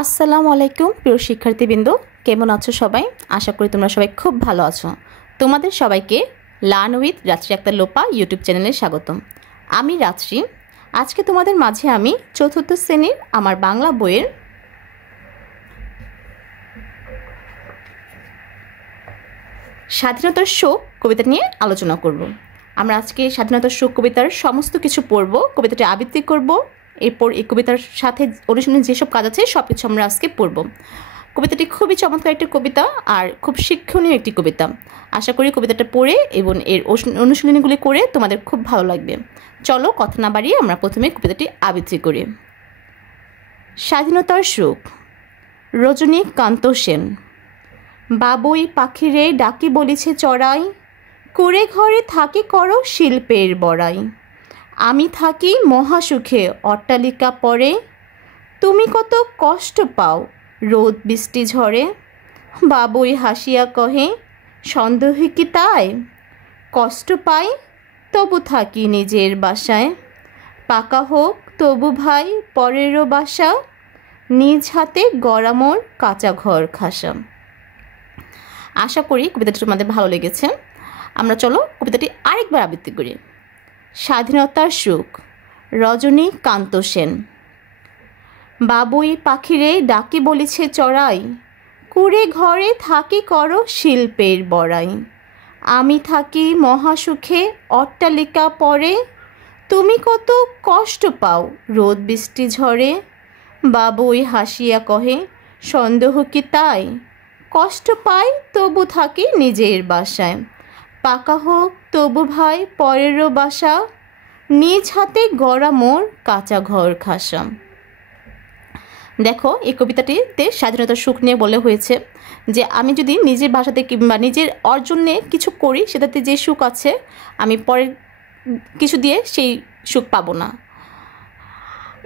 আসসালামু আলাইকুম প্রিয় শিক্ষার্থীবৃন্দ, কেমন আছো সবাই? আশা করি তোমরা সবাই খুব ভালো আছো। তোমাদের সবাইকে লার্ন উইথ রাত্রি আক্তার লোপা ইউটিউব চ্যানেলে স্বাগতম। আমি রাত্রি। আজকে তোমাদের মাঝে আমি চতুর্থ শ্রেণীর আমার বাংলা বইয়ের স্বাধীনতার শোক কবিতা নিয়ে আলোচনা করব। আমরা আজকে স্বাধীনতার শোক কবিতার সমস্ত কিছু পড়ব, কবিতাটি আবৃত্তি করব। এরপর এই কবিতার সাথে অনুশীলনের যেসব কাজ আছে সব কিছু আমরা আজকে পড়ব। কবিতাটি খুবই চমৎকার একটি কবিতা আর খুব শিক্ষণীয় একটি কবিতা। আশা করি কবিতাটা পড়ে এবং এর অনুশীলনীগুলি করে তোমাদের খুব ভালো লাগবে। চলো কথা না বাড়িয়ে আমরা প্রথমে কবিতাটি আবৃত্তি করি। স্বাধীনতার শোক, রজনীকান্ত সেন। বাবুই পাখিরে ডাকি বলিছে চড়াই, কুড়ে ঘরে থাকি করো শিল্পের বড়াই। আমি থাকি মহাসুখে অট্টালিকা পরে, তুমি কত কষ্ট পাও রোদ বৃষ্টি ঝড়ে। বাবুই হাসিয়া কহে, সন্দেহ কি তাই? কষ্ট পাই তবু থাকি নিজের বাসায়। পাকা হোক তবু ভাই পরেরও বাসা, নিজ হাতে গড়া মোর কাঁচা ঘর খাসা। আশা করি কবিতাটি তোমাদের ভালো লেগেছে। আমরা চলো কবিতাটি আরেকবার আবৃত্তি করি। স্বাধীনতার সুখ, রজনীকান্ত সেন। বাবুই পাখিরে ডাকি বলিছে চড়াই, কুড়ে ঘরে থাকি করো শিল্পের বড়াই। আমি থাকি মহাসুখে অট্টালিকা পরে, তুমি কত কষ্ট পাও রোদ বৃষ্টি ঝড়ে। বাবুই হাসিয়া কহে, সন্দেহ কি তাই? কষ্ট পাই তবু থাকি নিজের বাসায়। পাকা হোক তবু ভাই পরেরও বাসা, নিজ হাতে গড়া মোর কাঁচা ঘর খাসা। দেখো, এই কবিতাটিতে স্বাধীনতার সুখ নিয়ে বলে হয়েছে যে আমি যদি নিজের ভাষাতে কিংবা নিজের অর্জনে কিছু করি, সেটাতে যে সুখ আছে আমি পরের কিছু দিয়ে সেই সুখ পাবো না।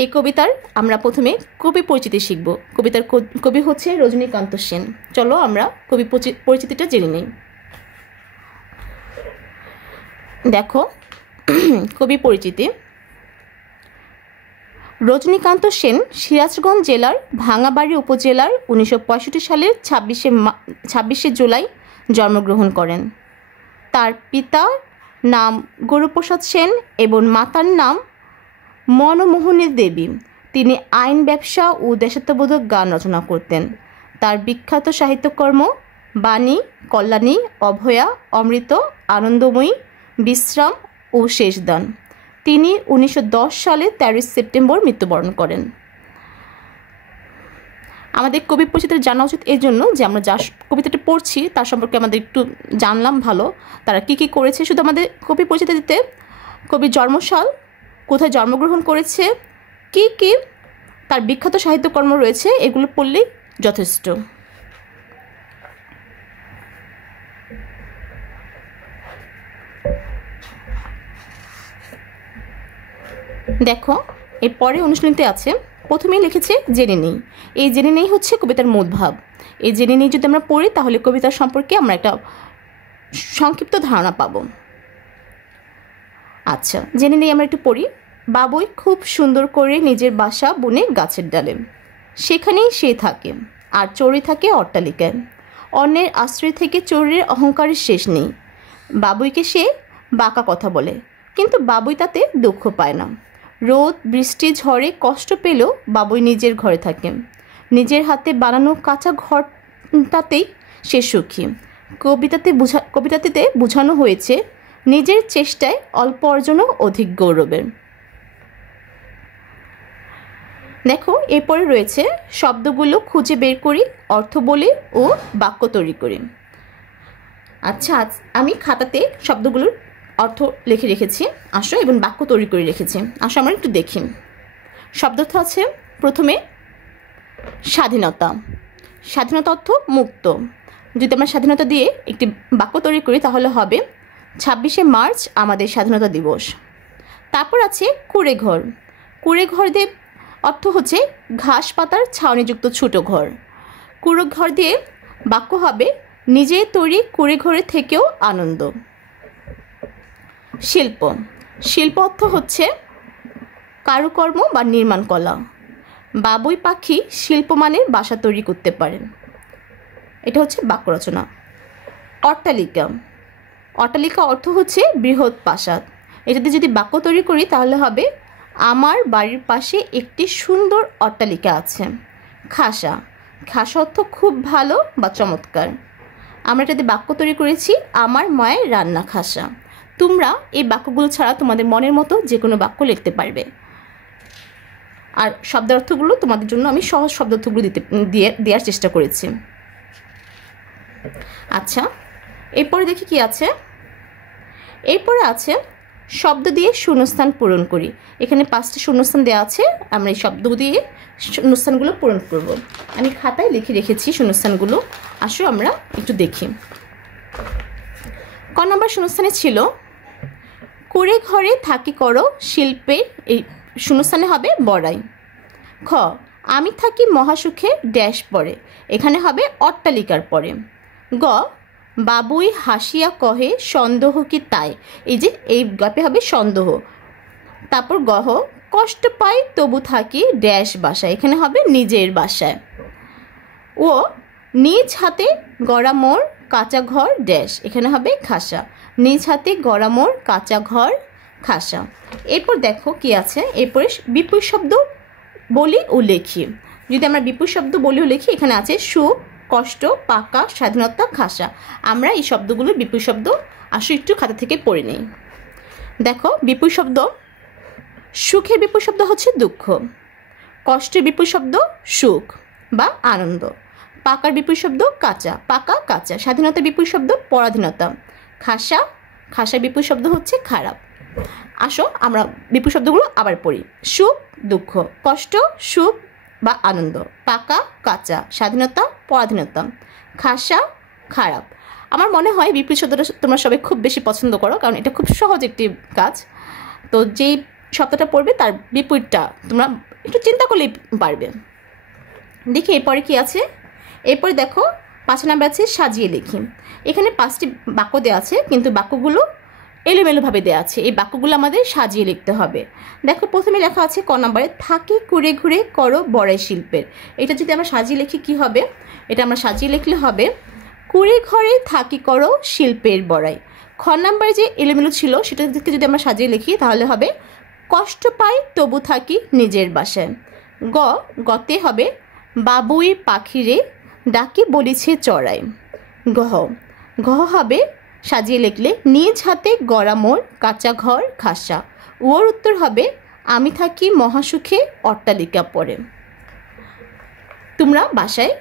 এই কবিতার আমরা প্রথমে কবি পরিচিতি শিখব। কবিতার কবি হচ্ছে রজনীকান্ত সেন। চলো আমরা কবি পরিচিতিটা জেনে নিই। দেখো, কবি পরিচিতি। রজনীকান্ত সেন সিরাজগঞ্জ জেলার ভাঙাবাড়ি উপজেলার 1965 সালের 26শে জুলাই জন্মগ্রহণ করেন। তার পিতার নাম গুরুপ্রসাদ সেন এবং মাতার নাম মনমোহিনী দেবী। তিনি আইন, ব্যবসা ও দেশাত্মবোধক গান রচনা করতেন। তার বিখ্যাত সাহিত্যকর্ম বাণী, কল্যাণী, অভয়া, অমৃত, আনন্দময়ী, বিশ্রাম ও শেষদান। তিনি 1910 সালে 13 সেপ্টেম্বর মৃত্যুবরণ করেন। আমাদের কবি পরিচিতি জানা উচিত এই জন্য যে আমরা যা কবিতাটা পড়ছি তার সম্পর্কে আমাদের একটু জানলাম ভালো, তারা কি কি করেছে। শুধু আমাদের কবি পরিচিতি দিতে কবির জন্মসাল, কোথায় জন্মগ্রহণ করেছে, কি কি তার বিখ্যাত সাহিত্যকর্ম রয়েছে, এগুলো পড়লেই যথেষ্ট। দেখো, এরপরে অনুশীলনীতে আছে, প্রথমেই লিখেছে জেনে নেই। এই জেনে নেই হচ্ছে কবিতার মূল ভাব। এই জেনে নেই যদি আমরা পড়ি তাহলে কবিতার সম্পর্কে আমরা একটা সংক্ষিপ্ত ধারণা পাবো। আচ্ছা, জেনে নেই আমরা একটু পড়ি। বাবুই খুব সুন্দর করে নিজের বাসা বনে গাছের ডালে, সেখানেই সে থাকে, আর চড়ে থাকে অট্টালিকায়। অন্যের আশ্রয় থেকে চোরের অহংকারের শেষ নেই। বাবুইকে সে বাঁকা কথা বলে, কিন্তু বাবুই তাতে দুঃখ পায় না। রোদ বৃষ্টি ঝড়ে কষ্ট পেলেও বাবুই নিজের ঘরে থাকে। নিজের হাতে বানানো কাঁচা ঘরটাতেই সে সুখী। কবিতাটিতে বোঝানো হয়েছে নিজের চেষ্টায় অল্প অর্জনও অধিক গৌরবের। দেখো, এরপরে রয়েছে শব্দগুলো খুঁজে বের করি, অর্থ বলি ও বাক্য তৈরি করি। আচ্ছা, আমি খাতাতে শব্দগুলোর অর্থ লিখে রেখেছি, আসো, এবং বাক্য তৈরি করে রেখেছি। আসো আমরা একটু দেখি। শব্দার্থ আছে প্রথমে স্বাধীনতা। স্বাধীনতা অর্থ মুক্ত। যদি আমরা স্বাধীনতা দিয়ে একটি বাক্য তৈরি করি তাহলে হবে 26শে মার্চ আমাদের স্বাধীনতা দিবস। তারপর আছে কুড়ে ঘর। কুড়ে ঘর দিয়ে অর্থ হচ্ছে ঘাস পাতার ছাউনিযুক্ত ছোটো ঘর। কুড়ে ঘর দিয়ে বাক্য হবে নিজের তৈরি কুড়ে ঘরের থেকেও আনন্দ। শিল্প। শিল্প অর্থ হচ্ছে কারুকর্ম বা নির্মাণ কলা। বাবুই পাখি শিল্পমানের বাসা তৈরি করতে পারেন। এটা হচ্ছে বাক্য রচনা। অট্টালিকা, অট্টালিকা অর্থ হচ্ছে বৃহৎ প্রাসাদ। এটাতে যদি বাক্য তৈরি করি তাহলে হবে আমার বাড়ির পাশে একটি সুন্দর অট্টালিকা আছে। খাসা, খাসা অর্থ খুব ভালো বা চমৎকার। আমরা এটাতে বাক্য তৈরি করেছি আমার মায়ের রান্না খাসা। তোমরা এই বাক্যগুলো ছাড়া তোমাদের মনের মতো যে কোনো বাক্য লিখতে পারবে। আর শব্দার্থগুলো তোমাদের জন্য আমি সহজ শব্দার্থগুলো দেওয়ার চেষ্টা করেছি। আচ্ছা, এরপরে দেখি কি আছে। এরপরে আছে শব্দ দিয়ে শূন্যস্থান পূরণ করি। এখানে 5টি শূন্যস্থান দেওয়া আছে, আমরা এই শব্দ দিয়ে শূন্যস্থানগুলো পূরণ করব। আমি খাতায় লিখে রেখেছি শূন্যস্থানগুলো, আসো আমরা একটু দেখি। ক নম্বর শূন্যস্থানে ছিল কুড়ে ঘরে থাকি করো শিল্পের, এই শূন্যস্থানে হবে বড়াই। খ আমি থাকি মহাসুখে ড্যাশ পরে, এখানে হবে অট্টালিকার পরে। গ বাবুই হাসিয়া কহে সন্দেহ কি তাই, এই যে এই গল্পে হবে সন্দেহ। তারপর গহ কষ্ট পাই তবু থাকি ড্যাশ বাসায়, এখানে হবে নিজের বাসায়। ও নিজ হাতে গড়া মোর কাঁচা ঘর ড্যাশ, এখানে হবে খাসা। নিজ হাতে গড়া মোর কাঁচা ঘর খাসা। এরপর দেখো কি আছে, এরপরে বিপরীত শব্দ বলি ও লেখি। যদি আমরা বিপরীত শব্দ বলি ও লিখি, এখানে আছে সুখ, কষ্ট, পাকা, স্বাধীনতা, খাসা। আমরা এই শব্দগুলোর বিপরীত শব্দ আসো একটু খাতা থেকে পড়ে নিই। দেখো বিপরীত শব্দ, সুখের বিপরীত শব্দ হচ্ছে দুঃখ, কষ্টের বিপরীত শব্দ সুখ বা আনন্দ, পাকার বিপরীত শব্দ কাঁচা, পাকা কাঁচা, স্বাধীনতার বিপরীত শব্দ পরাধীনতা, খাসা, খাসার বিপরীত শব্দ হচ্ছে খারাপ। আসো আমরা বিপরীত শব্দগুলো আবার পড়ি। সুখ দুঃখ, কষ্ট সুখ বা আনন্দ, পাকা কাঁচা, স্বাধীনতা পরাধীনতা, খাসা খারাপ। আমার মনে হয় বিপরীত শব্দটা তোমরা সবাই খুব বেশি পছন্দ করো, কারণ এটা খুব সহজ একটি কাজ। তো যেই শব্দটা পড়বে তার বিপরীতটা তোমরা একটু চিন্তা করলেই পারবে। দেখি এরপরে কি আছে। এরপরে দেখো 5 নম্বর আছে সাজিয়ে লিখি। এখানে 5টি বাক্য দেওয়া আছে, কিন্তু বাক্যগুলো এলোমেলোভাবে দেওয়া আছে। এই বাক্যগুলো আমাদের সাজিয়ে লিখতে হবে। দেখো প্রথমে লেখা আছে ক নম্বরে থাকি ঘুরে ঘুরে করো বড়াই শিল্পের। এটা যদি আমরা সাজিয়ে লিখি কি হবে, এটা আমরা সাজিয়ে লিখলে হবে কুড়ে ঘরে থাকি করো শিল্পের বড়াই। খ নম্বরে যে এলোমেলো ছিল সেটাকে যদি আমরা সাজিয়ে লিখি তাহলে হবে কষ্ট পাই তবু থাকি নিজের বাসায়। গতে হবে বাবুই পাখিরে ডাকি বলিছে চড়াই। গহ হবে সাজিয়ে লিখলে নিজ হাতে গড়া মোর কাঁচা ঘর খাসা। ওর উত্তর হবে আমি থাকি মহাসুখে অট্টালিকা পরে। তোমরা বাসায়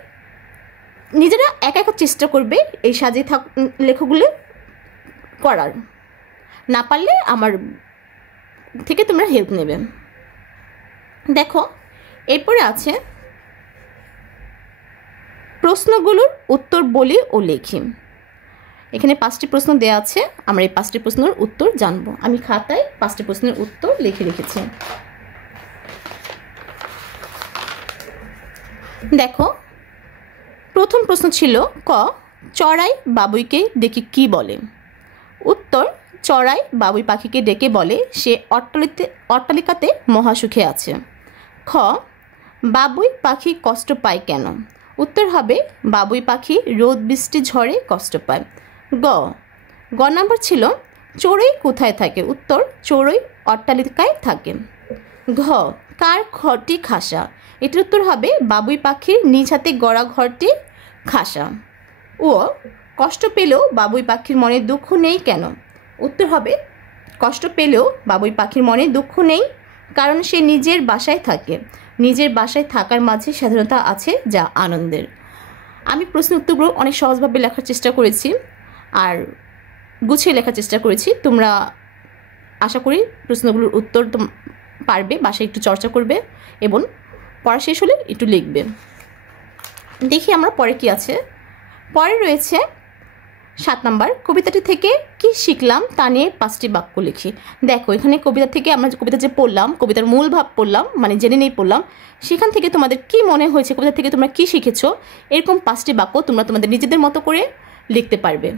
নিজেরা একা একা চেষ্টা করবে এই সাজিয়ে লেখাগুলো করার, না পারলে আমার থেকে তোমরা হেল্প নেবে। দেখো এরপরে আছে প্রশ্নগুলোর উত্তর বলি ও লেখি। এখানে 5টি প্রশ্ন দেওয়া আছে, আমরা এই 5টি প্রশ্নের উত্তর জানব। আমি খাতায় 5টি প্রশ্নের উত্তর লিখে রেখেছি। দেখো প্রথম প্রশ্ন ছিল ক চড়াই বাবুইকে ডেকে কি বলে। উত্তর চড়াই বাবুই পাখিকে ডেকে বলে সে অট্টালিকাতে মহাসুখে আছে। খ বাবুই পাখি কষ্ট পায় কেন। উত্তর হবে বাবুই পাখি রোদ বৃষ্টি ঝড়ে কষ্ট পায়। গ নাম্বার ছিল চড়ুই কোথায় থাকে। উত্তর চড়ুই অট্টালিকায় থাকে। ঘ কার ঘরটি খাসা। এটির উত্তর হবে বাবুই পাখির নিজ হাতে গড়া ঘরটি খাসা। ও কষ্ট পেলেও বাবুই পাখির মনে দুঃখ নেই কেন। উত্তর হবে কষ্ট পেলেও বাবুই পাখির মনে দুঃখ নেই কারণ সে নিজের বাসায় থাকে। নিজের বাসায় থাকার মাঝে স্বাধীনতা আছে যা আনন্দের। আমি প্রশ্ন উত্তরগুলো অনেক সহজভাবে লেখার চেষ্টা করেছি আর গুছিয়ে লেখার চেষ্টা করেছি। তোমরা আশা করি প্রশ্নগুলোর উত্তর পারবে, বাসায় একটু চর্চা করবে এবং পড়া শেষ হলে একটু লিখবে। দেখি আমরা পরে কি আছে। পরে রয়েছে 7 নম্বর কবিতাটি থেকে কি শিখলাম তা নিয়ে 5টি বাক্য লিখি। দেখো এখানে কবিতা থেকে আমরা কবিতা যে পড়লাম, কবিতার মূল ভাব পড়লাম, মানে জেনে নিয়ে পড়লাম, সেখান থেকে তোমাদের কি মনে হয়েছে, কবিতা থেকে তোমরা কি শিখেছো, এরকম 5টি বাক্য তোমরা তোমাদের নিজেদের মতো করে লিখতে পারবে।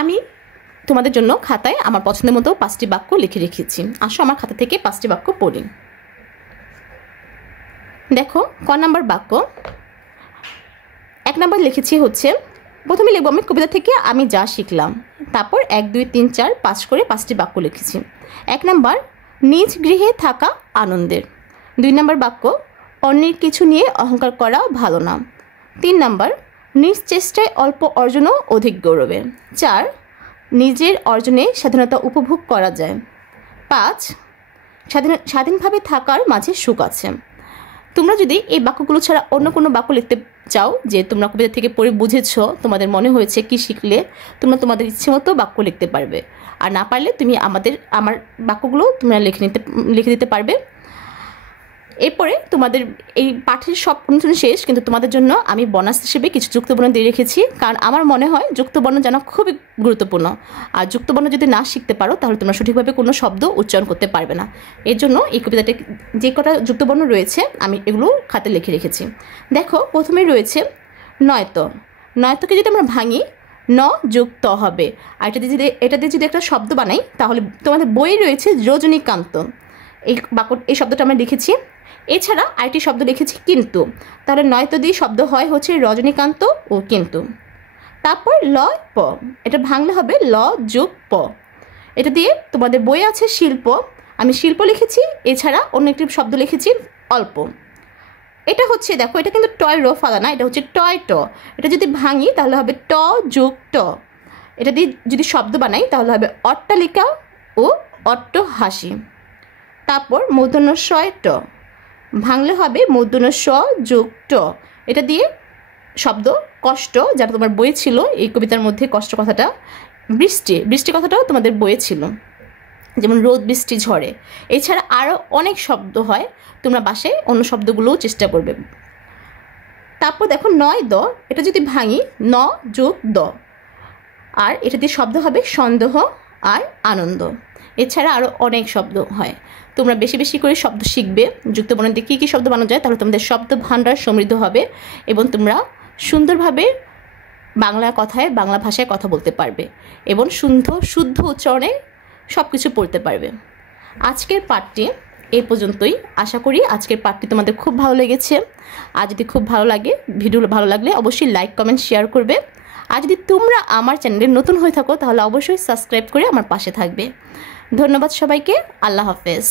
আমি তোমাদের জন্য খাতায় আমার পছন্দের মতো 5টি বাক্য লিখে রেখেছি। আসো আমার খাতা থেকে 5টি বাক্য পড়ি। দেখো ক নাম্বার বাক্য। 1 নাম্বার লিখেছি হচ্ছে, প্রথমে লিখবো আমি কবিতা থেকে আমি যা শিখলাম, তারপর 1 2 3 4 5 করে 5টি বাক্য লিখেছি। 1 নাম্বার, নিজ গৃহে থাকা আনন্দের। 2 নাম্বার বাক্য, অন্যের কিছু নিয়ে অহংকার করা ভালো না। 3 নাম্বার, নিজ চেষ্টায় অল্প অর্জনও অধিক গৌরবে। 4, নিজের অর্জনে স্বাধীনতা উপভোগ করা যায়। 5, স্বাধীনভাবে থাকার মাঝে সুখ আছে। তোমরা যদি এই বাক্যগুলো ছাড়া অন্য কোনো বাক্য লিখতে চাও, যে তোমরা কবিতা থেকে পড়ে বুঝেছো, তোমাদের মনে হয়েছে কি শিখলে, তোমরা তোমাদের ইচ্ছে মতো বাক্য লিখতে পারবে। আর না পারলে তুমি আমার বাক্যগুলো তোমরা লিখে দিতে পারবে। এরপরে তোমাদের এই পাঠের সব অনুষ্ঠান শেষ, কিন্তু তোমাদের জন্য আমি বোনাস হিসেবে কিছু যুক্তবর্ণ দিয়ে রেখেছি, কারণ আমার মনে হয় যুক্তবর্ণ জানা খুবই গুরুত্বপূর্ণ। আর যুক্তবর্ণ যদি না শিখতে পারো তাহলে তোমরা সঠিকভাবে কোনো শব্দ উচ্চারণ করতে পারবে না। এর জন্য এই কবিতাতে যে কটা যুক্তবর্ণ রয়েছে আমি এগুলো খাতে লিখে রেখেছি। দেখো প্রথমে রয়েছে নয়তো। নয়তোকে যদি আমরা ভাঙি ন যোগ ত হবে, আর এটা দিয়ে যদি একটা শব্দ বানাই তাহলে তোমাদের বইয়ে রয়েছে রজনীকান্ত। এই শব্দটা আমরা লিখেছি। এছাড়া আরেকটি শব্দ লিখেছি কিন্তু, তাহলে নয়তো দিয়ে শব্দ হয় হচ্ছে রজনীকান্ত ও কিন্তু। তারপর ল প, এটা ভাঙলে হবে ল যোগ প। এটা দিয়ে তোমাদের বই আছে শিল্প, আমি শিল্প লিখেছি। এছাড়া অন্য একটি শব্দ লিখেছি অল্প। এটা হচ্ছে দেখো, এটা কিন্তু টয় র ফালা না, এটা হচ্ছে টয় ট। এটা যদি ভাঙি তাহলে হবে ট যোগ ট। এটা দিয়ে যদি শব্দ বানাই তাহলে হবে অট্টালিকা ও অট্ট হাসি। তারপর মূর্ধন্য ষয় ট, ভাঙলে হবে মূর্ধন্য স যোগ ট। এটা দিয়ে শব্দ কষ্ট, যেটা তোমার বইয়ে ছিল এই কবিতার মধ্যে, কষ্ট কথাটা। বৃষ্টি কথাটাও তোমাদের বইয়ে ছিল, যেমন রোদ বৃষ্টি ঝড়ে। এছাড়া আরও অনেক শব্দ হয়, তোমরা বাসায় অন্য শব্দগুলোও চেষ্টা করবে। তারপর দেখো নয় দ, এটা যদি ভাঙি ন যোগ দ, আর এটা দিয়ে শব্দ হবে সন্দেহ আর আনন্দ। এছাড়া আরও অনেক শব্দ হয়, তোমরা বেশি বেশি করে শব্দ শিখবে। যুক্তবর্ণ দিয়ে কী কী শব্দ বানানো যায়, তাহলে তোমাদের শব্দ ভাণ্ডার সমৃদ্ধ হবে এবং তোমরা সুন্দরভাবে বাংলা ভাষায় কথা বলতে পারবে এবং শুদ্ধ উচ্চারণে সব কিছু পড়তে পারবে। আজকের পাঠটি এই পর্যন্তই। আশা করি আজকের পাঠটি তোমাদের খুব ভালো লেগেছে। আর যদি খুব ভালো লাগে, ভিডিও ভালো লাগলে অবশ্যই লাইক কমেন্ট শেয়ার করবে। আর যদি তোমরা আমার চ্যানেলে নতুন হয়ে থাকো তাহলে অবশ্যই সাবস্ক্রাইব করে আমার পাশে থাকবে। ধন্যবাদ সবাইকে। আল্লাহ হাফেজ।